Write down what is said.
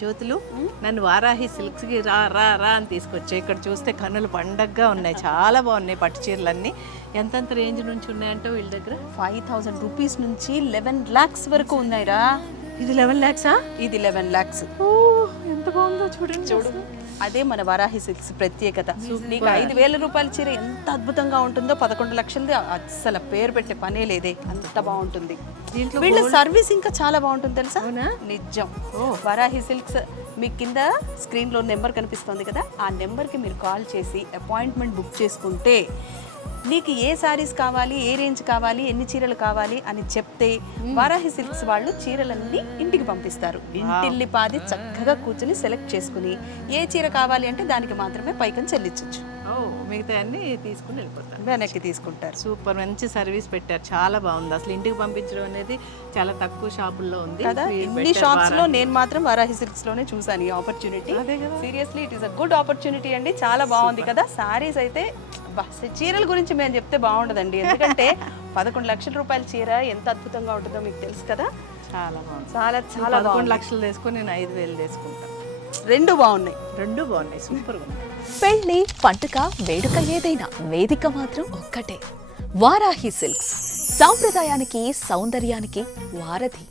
జ్యోతులు నన్ను వారాహి సిల్క్స్కి రా రా రా అని తీసుకొచ్చా. ఇక్కడ చూస్తే కన్నులు పండగగా ఉన్నాయి, చాలా బాగున్నాయి పట్టు చీరలన్నీ. ఎంతెంత రేంజ్ నుంచి ఉన్నాయంటే వీళ్ళ దగ్గర 5,000 రూపీస్ నుంచి 11 lakhs వరకు ఉన్నాయిరా. ఇది 11 lakhs? ఇది 11 lakhs. ఎంత బాగుందో చూడండి. చూడు, అదే మన వారాహి సిల్క్స్ ప్రత్యేకత. నీకు 5,000 రూపాయల చీర ఎంత అద్భుతంగా ఉంటుందో 11 లక్షలది అస్సలు పేరు పెట్టే పనే లేదే, అంత బాగుంటుంది. వీళ్ళ సర్వీస్ ఇంకా చాలా బాగుంటుంది తెలుసా. నిజం. వారాహి సిల్క్స్ మీ కింద స్క్రీన్ లో నెంబర్ కనిపిస్తుంది కదా, ఆ నెంబర్ కి మీరు కాల్ చేసి అపాయింట్మెంట్ బుక్ చేసుకుంటే నీకు ఏ సారీస్ కావాలి, ఏ రేంజ్ కావాలి, ఎన్ని చీరలు కావాలి అని చెప్తే వారాహి సిల్క్స్ వాళ్ళు చీరలన్నీ ఇంటికి పంపిస్తారు. ఇంటిల్లిపాది చక్కగా కూర్చుని సెలెక్ట్ చేసుకుని ఏ చీర కావాలి అంటే దానికి మాత్రమే పైకం చెల్లించవచ్చు. మిగతా అన్ని తీసుకుని వెళ్ళిపోతారు, వెనక్కి తీసుకుంటారు. సూపర్, మంచి సర్వీస్ పెట్టారు, చాలా బాగుంది. అసలు ఇంటికి పంపించడం అనేది చాలా తక్కువ షాపుల్లో ఉంది కదా. ఇన్ని షాప్స్ లో నేను మాత్రం వారాహి సిల్క్స్ లోనే చూసాను ఈ opportunity. Seriously it is a good opportunity అండి, చాలా బాగుంది కదా. సారీస్ అయితే చీరల గురించి మేము చెప్తే బాగుండదండి, ఎందుకంటే 11 లక్షల రూపాయల చీర ఎంత అద్భుతంగా ఉంటుందో మీకు తెలుసు కదా. చాలా బాగుంది, చాలా చాలా 11 లక్షలు తీసుకొని నేను 5,000 తీసుకుంటాను. రెండు బాగున్నాయి, సూపర్గా ఉన్నాయి. పెళ్లి, పండుగ, వేడుక ఏదైనా వేదిక మాత్రం ఒక్కటే. వారాహి సిల్క్స్, సాంప్రదాయానికి సౌందర్యానికి వారధి.